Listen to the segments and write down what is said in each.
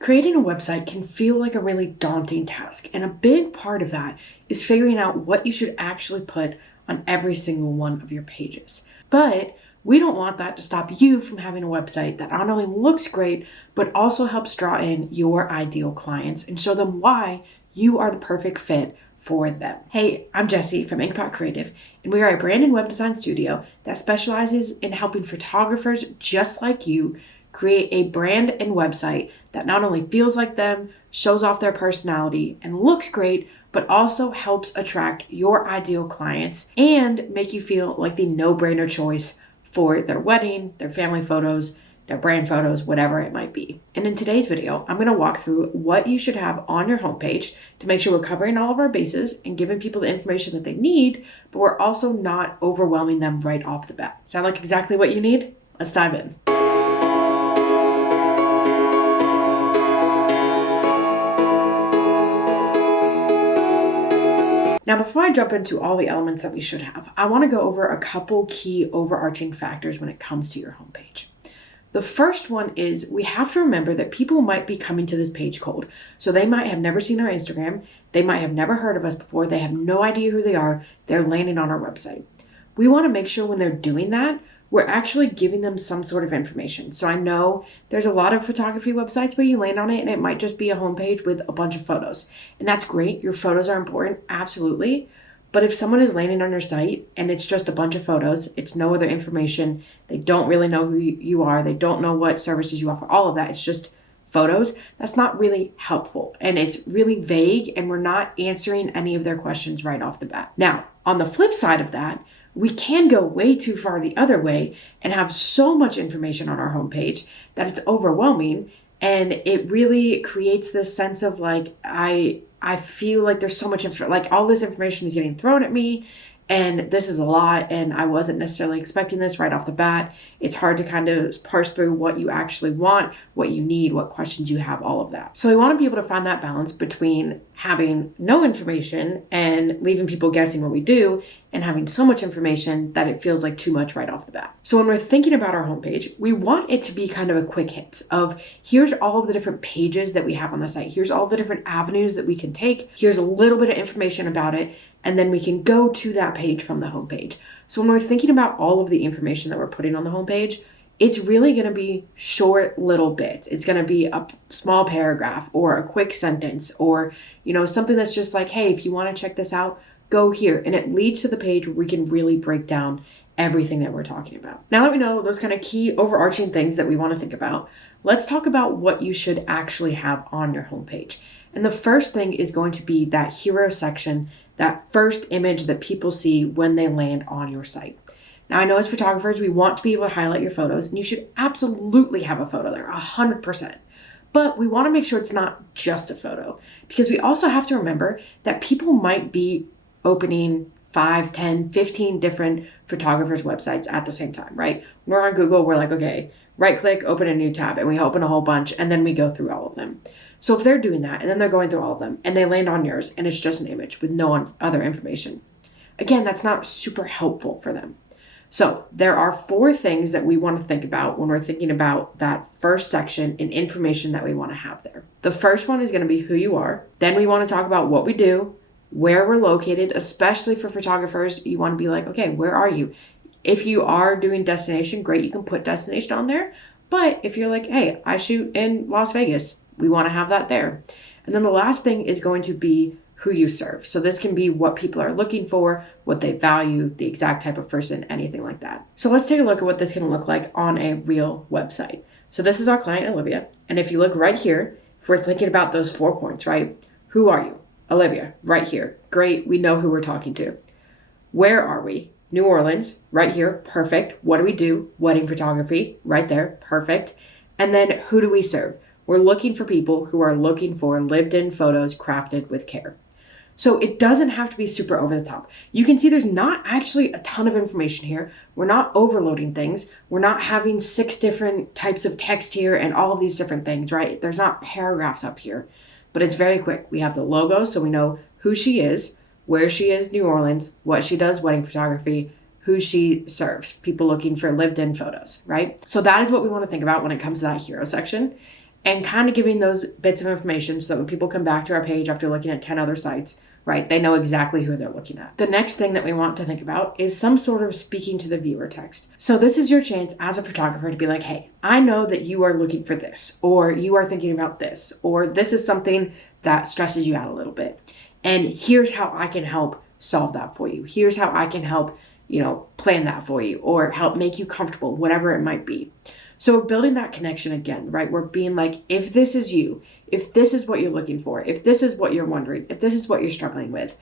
Creating a website can feel like a really daunting task, and a big part of that is figuring out what you should actually put on every single one of your pages. But we don't want that to stop you from having a website that not only looks great, but also helps draw in your ideal clients and show them why you are the perfect fit for them. Hey, I'm Jessie from Inkpot Creative, and we are a brand and web design studio that specializes in helping photographers just like you create a brand and website that not only feels like them, shows off their personality, and looks great, but also helps attract your ideal clients and make you feel like the no-brainer choice for their wedding, their family photos, their brand photos, whatever it might be. And in today's video, I'm going to walk through what you should have on your homepage to make sure we're covering all of our bases and giving people the information that they need, but we're also not overwhelming them right off the bat. Sound like exactly what you need? Let's dive in. Now, before I jump into all the elements that we should have, I want to go over a couple key overarching factors when it comes to your homepage. The first one is we have to remember that people might be coming to this page cold. So they might have never seen our Instagram. They might have never heard of us before. They have no idea who they are. They're landing on our website. We want to make sure when they're doing that, we're actually giving them some sort of information. So I know there's a lot of photography websites where you land on it and it might just be a homepage with a bunch of photos. And that's great. Your photos are important, absolutely. But if someone is landing on your site and it's just a bunch of photos, it's no other information, they don't really know who you are, they don't know what services you offer, all of that, it's just photos, that's not really helpful. And it's really vague and we're not answering any of their questions right off the bat. Now, on the flip side of that, we can go way too far the other way and have so much information on our homepage that it's overwhelming, and it really creates this sense of like, I feel like there's so much like all this information is getting thrown at me and this is a lot and I wasn't necessarily expecting this right off the bat. It's hard to kind of parse through what you actually want, what you need, what questions you have, all of that. So we want to be able to find that balance between having no information and leaving people guessing what we do and having so much information that it feels like too much right off the bat. So when we're thinking about our homepage, we want it to be kind of a quick hit of here's all of the different pages that we have on the site. Here's all the different avenues that we can take. Here's a little bit of information about it. And then we can go to that page from the homepage. So when we're thinking about all of the information that we're putting on the homepage, it's really going to be short little bits. It's going to be a small paragraph or a quick sentence or, something that's just like, hey, if you want to check this out, go here. And it leads to the page where we can really break down everything that we're talking about. Now that we know those kind of key overarching things that we want to think about, let's talk about what you should actually have on your homepage. And the first thing is going to be that hero section, that first image that people see when they land on your site. Now, I know as photographers, we want to be able to highlight your photos, and you should absolutely have a photo there, 100%. But we want to make sure it's not just a photo, because we also have to remember that people might be opening 5, 10, 15 different photographers' websites at the same time, right? We're on Google, we're like, okay, right click, open a new tab, and we open a whole bunch, and then we go through all of them. So if they're doing that, and then they're going through all of them, and they land on yours, and it's just an image with no other information, again, that's not super helpful for them. So there are 4 things that we want to think about when we're thinking about that first section and information that we want to have there. The first one is going to be who you are. Then we want to talk about what we do, where we're located, especially for photographers. You want to be like, okay, where are you? If you are doing destination, great, you can put destination on there. But if you're like, hey, I shoot in Las Vegas, we want to have that there. And then the last thing is going to be who you serve. So this can be what people are looking for, what they value, the exact type of person, anything like that. So let's take a look at what this can look like on a real website. So this is our client, Olivia. And if you look right here, if we're thinking about those 4 points, right? Who are you? Olivia, right here. Great, we know who we're talking to. Where are we? New Orleans, right here, perfect. What do we do? Wedding photography, right there, perfect. And then who do we serve? We're looking for people who are looking for lived-in photos crafted with care. So it doesn't have to be super over the top. You can see there's not actually a ton of information here. We're not overloading things. We're not having 6 different types of text here and all of these different things, right? There's not paragraphs up here, but it's very quick. We have the logo, so we know who she is, where she is, New Orleans, what she does, wedding photography, who she serves, people looking for lived-in photos, right? So that is what we want to think about when it comes to that hero section. and kind of giving those bits of information so that when people come back to our page after looking at 10 other sites, right, they know exactly who they're looking at. The next thing that we want to think about is some sort of speaking to the viewer text. So this is your chance as a photographer to be like, hey, I know that you are looking for this, or you are thinking about this, or this is something that stresses you out a little bit. And here's how I can help solve that for you. Here's how I can help, plan that for you, or help make you comfortable, whatever it might be. So we're building that connection again, right? We're being like, if this is you, if this is what you're looking for, if this is what you're wondering, if this is what you're struggling with,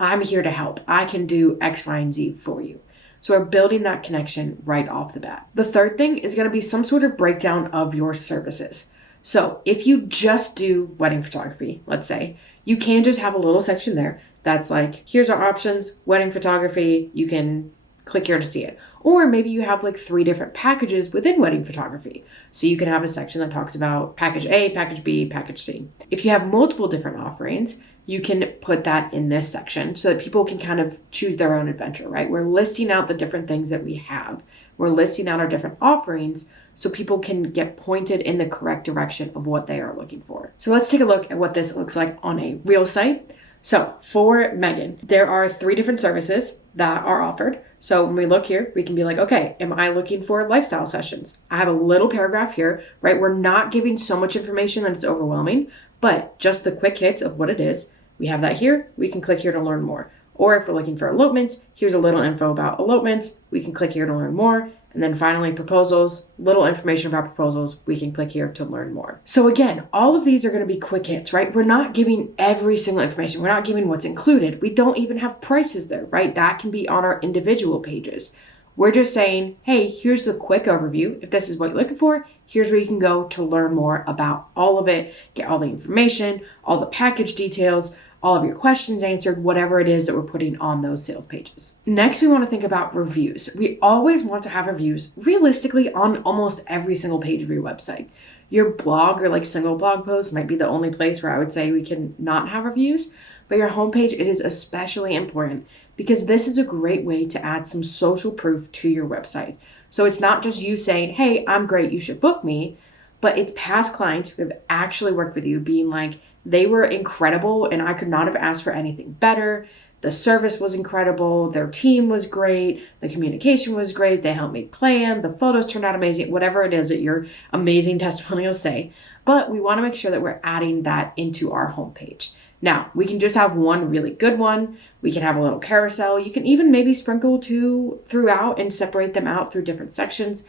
I'm here to help. I can do X, Y, and Z for you. So we're building that connection right off the bat. The third thing is going to be some sort of breakdown of your services. So if you just do wedding photography, let's say, you can just have a little section there that's like, here's our options, wedding photography, you can click here to see it. Or maybe you have like 3 different packages within wedding photography. So you can have a section that talks about package A, package B, package C. If you have multiple different offerings, you can put that in this section so that people can kind of choose their own adventure, right? We're listing out the different things that we have. We're listing out our different offerings so people can get pointed in the correct direction of what they are looking for. So let's take a look at what this looks like on a real site. So for Megan, there are 3 different services that are offered. So when we look here, we can be like, okay, am I looking for lifestyle sessions? I have a little paragraph here, right? We're not giving so much information that it's overwhelming, but just the quick hits of what it is. We have that here. We can click here to learn more. Or if we're looking for elopements, here's a little info about elopements. We can click here to learn more. And then finally, proposals, little information about proposals. We can click here to learn more. So again, all of these are going to be quick hits, right? We're not giving every single information. We're not giving what's included. We don't even have prices there, right? That can be on our individual pages. We're just saying, hey, here's the quick overview. If this is what you're looking for, here's where you can go to learn more about all of it, get all the information, all the package details, all of your questions answered, whatever it is that we're putting on those sales pages. Next, we want to think about reviews. We always want to have reviews realistically on almost every single page of your website. Your blog or like single blog post might be the only place where I would say we can not have reviews, but your homepage, it is especially important because this is a great way to add some social proof to your website. So it's not just you saying, hey, I'm great, you should book me, but it's past clients who have actually worked with you being like, they were incredible and I could not have asked for anything better. The service was incredible. Their team was great. The communication was great. They helped me plan. The photos turned out amazing. Whatever it is that your amazing testimonials say. But we want to make sure that we're adding that into our homepage. Now, we can just have one really good one. We can have a little carousel. You can even maybe sprinkle 2 throughout and separate them out through different sections.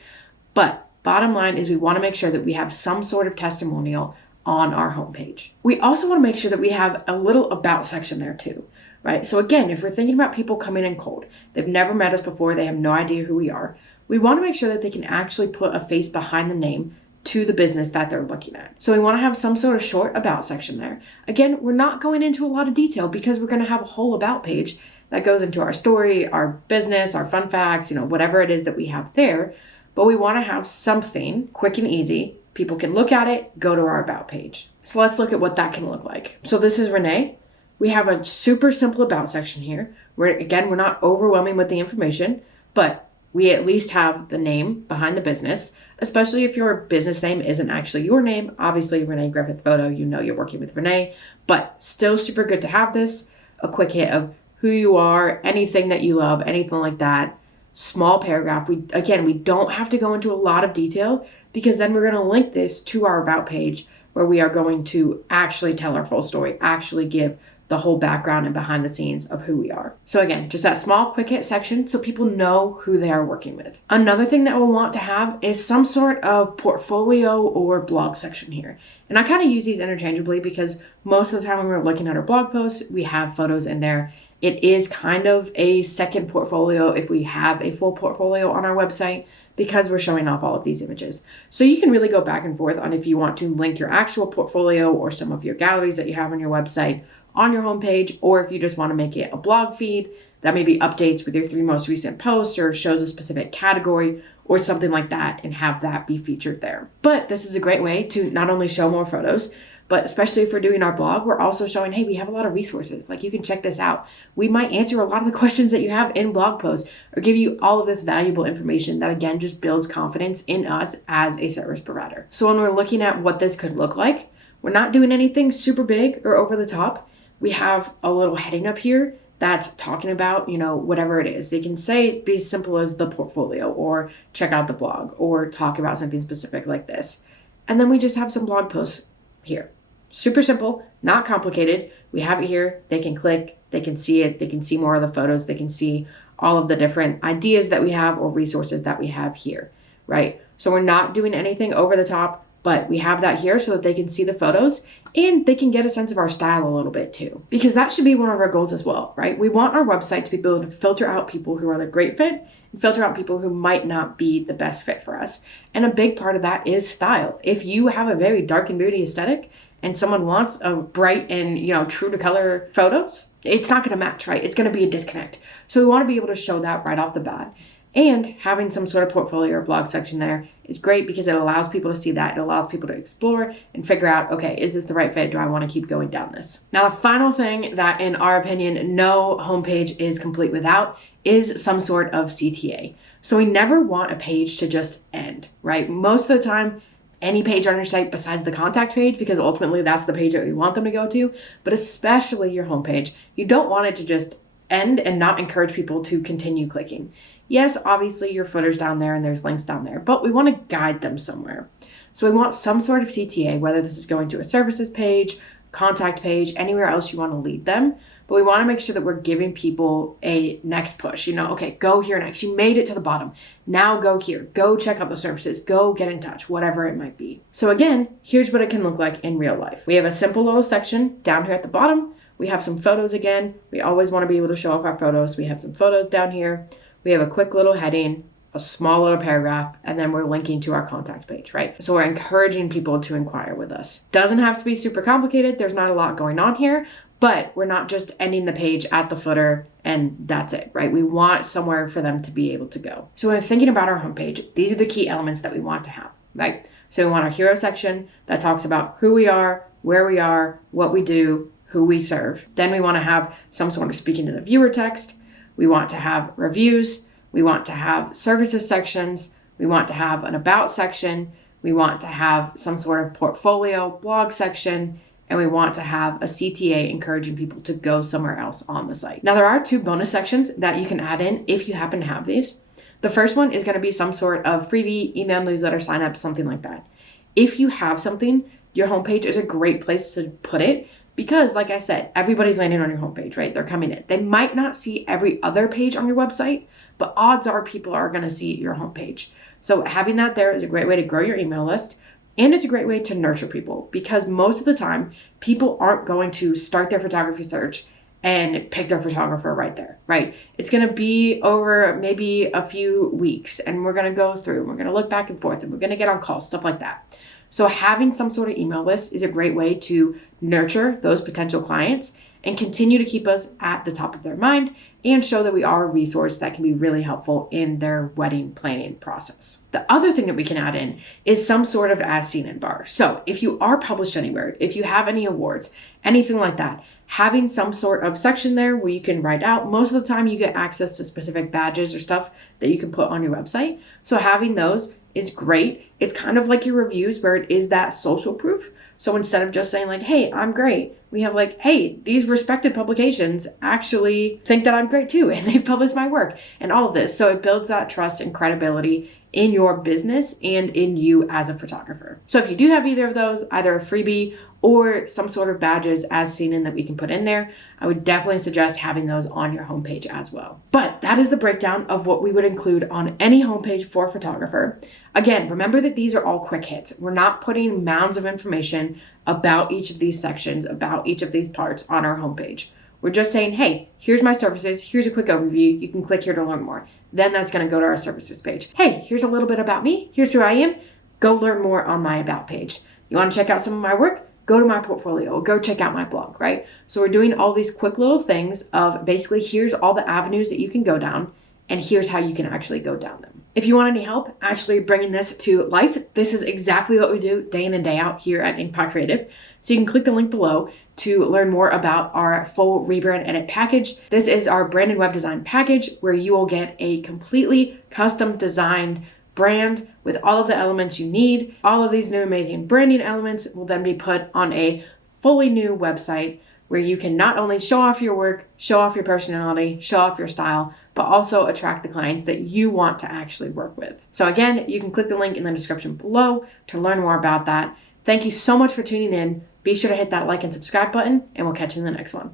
But bottom line is we want to make sure that we have some sort of testimonial on our homepage. We also want to make sure that we have a little about section there too, right? So again, if we're thinking about people coming in cold, they've never met us before, they have no idea who we are, we want to make sure that they can actually put a face behind the name to the business that they're looking at. So we want to have some sort of short about section there. Again, we're not going into a lot of detail because we're going to have a whole about page that goes into our story, our business, our fun facts, whatever it is that we have there. But we want to have something quick and easy. People can look at it, go to our about page. So let's look at what that can look like. So this is Renee. We have a super simple about section here where, again, we're not overwhelming with the information, but we at least have the name behind the business, especially if your business name isn't actually your name. Obviously, Renee Griffith Photo, you're working with Renee, but still super good to have this, a quick hit of who you are, anything that you love, anything like that. Small paragraph. We don't have to go into a lot of detail because then we're going to link this to our about page where we are going to actually tell our full story, actually give the whole background and behind the scenes of who we are. So again, just that small quick hit section so people know who they are working with. Another thing that we'll want to have is some sort of portfolio or blog section here. And I kind of use these interchangeably because most of the time when we're looking at our blog posts, we have photos in there. It is kind of a second portfolio if we have a full portfolio on our website because we're showing off all of these images. So you can really go back and forth on if you want to link your actual portfolio or some of your galleries that you have on your website on your homepage, or if you just want to make it a blog feed that maybe updates with your 3 most recent posts or shows a specific category or something like that and have that be featured there. But this is a great way to not only show more photos, But especially if we're doing our blog, we're also showing, hey, we have a lot of resources. Like, you can check this out. We might answer a lot of the questions that you have in blog posts or give you all of this valuable information that, again, just builds confidence in us as a service provider. So when we're looking at what this could look like, we're not doing anything super big or over the top. We have a little heading up here that's talking about, whatever it is. They can be as simple as the portfolio, or check out the blog, or talk about something specific like this. And then we just have some blog posts here. Super simple, not complicated. We have it here. They can click, they can see it, they can see more of the photos, they can see all of the different ideas that we have or resources that we have here, right? So we're not doing anything over the top, but we have that here so that they can see the photos and they can get a sense of our style a little bit too. Because that should be one of our goals as well, right? We want our website to be able to filter out people who are the great fit and filter out people who might not be the best fit for us. And a big part of that is style. If you have a very dark and moody aesthetic and someone wants a bright and, true to color photos, it's not gonna match, right? It's gonna be a disconnect. So we wanna be able to show that right off the bat. And having some sort of portfolio or blog section there is great because it allows people to see that. It allows people to explore and figure out, okay, is this the right fit? Do I want to keep going down this? Now, the final thing that, in our opinion, no homepage is complete without is some sort of CTA. So we never want a page to just end, right? Most of the time, any page on your site besides the contact page, because ultimately that's the page that we want them to go to, but especially your homepage, you don't want it to just end and not encourage people to continue clicking. Yes, obviously your footer's down there and there's links down there, but we want to guide them somewhere. So we want some sort of CTA, whether this is going to a services page, contact page, anywhere else you want to lead them. But we want to make sure that we're giving people a next push. Okay, go here next. You made it to the bottom. Now go here. Go check out the services. Go get in touch, whatever it might be. So again, here's what it can look like in real life. We have a simple little section down here at the bottom. We have some photos again. We always want to be able to show off our photos. We have some photos down here. We have a quick little heading, a small little paragraph, and then we're linking to our contact page, right? So we're encouraging people to inquire with us. Doesn't have to be super complicated. There's not a lot going on here, but we're not just ending the page at the footer and that's it, right? We want somewhere for them to be able to go. So when thinking about our homepage, these are the key elements that we want to have, right? So we want our hero section that talks about who we are, where we are, what we do, who we serve. Then we want to have some sort of speaking to the viewer text. We want to have reviews. We want to have services sections. We want to have an about section. We want to have some sort of portfolio blog section. And we want to have a CTA encouraging people to go somewhere else on the site. Now, there are 2 bonus sections that you can add in if you happen to have these. The first one is going to be some sort of freebie, email newsletter, sign up, something like that. If you have something, your homepage is a great place to put it. Because, like I said, everybody's landing on your homepage, right? They're coming in. They might not see every other page on your website, but odds are people are going to see your homepage. So having that there is a great way to grow your email list. And it's a great way to nurture people because most of the time, people aren't going to start their photography search and pick their photographer right there, right? It's going to be over maybe a few weeks and we're going to go through and we're going to look back and forth and we're going to get on calls, stuff like that. So having some sort of email list is a great way to nurture those potential clients and continue to keep us at the top of their mind and show that we are a resource that can be really helpful in their wedding planning process. The other thing that we can add in is some sort of as seen in bar. So if you are published anywhere, if you have any awards, anything like that, having some sort of section there where you can write out, most of the time you get access to specific badges or stuff that you can put on your website. So having those is great. It's kind of like your reviews where it is that social proof. So instead of just saying like, hey, I'm great, we have like, hey, these respected publications actually think that I'm great too, and they've published my work and all of this. So it builds that trust and credibility in your business and in you as a photographer. So if you do have either of those, either a freebie or some sort of badges as seen in that we can put in there, I would definitely suggest having those on your homepage as well. But that is the breakdown of what we would include on any homepage for a photographer. Again, remember that these are all quick hits. We're not putting mounds of information about each of these sections, about each of these parts on our homepage. We're just saying, hey, here's my services. Here's a quick overview. You can click here to learn more. Then that's going to go to our services page. Hey, here's a little bit about me. Here's who I am. Go learn more on my about page. You want to check out some of my work? Go to my portfolio or go check out my blog, right? So we're doing all these quick little things of basically here's all the avenues that you can go down and here's how you can actually go down them. If you want any help actually bringing this to life, this is exactly what we do day in and day out here at Inkpot Creative. So you can click the link below to learn more about our full rebrand edit package. This is our branded web design package where you will get a completely custom designed brand with all of the elements you need. All of these new amazing branding elements will then be put on a fully new website where you can not only show off your work, show off your personality, show off your style, but also attract the clients that you want to actually work with. So again, you can click the link in the description below to learn more about that. Thank you so much for tuning in. Be sure to hit that like and subscribe button, and we'll catch you in the next one.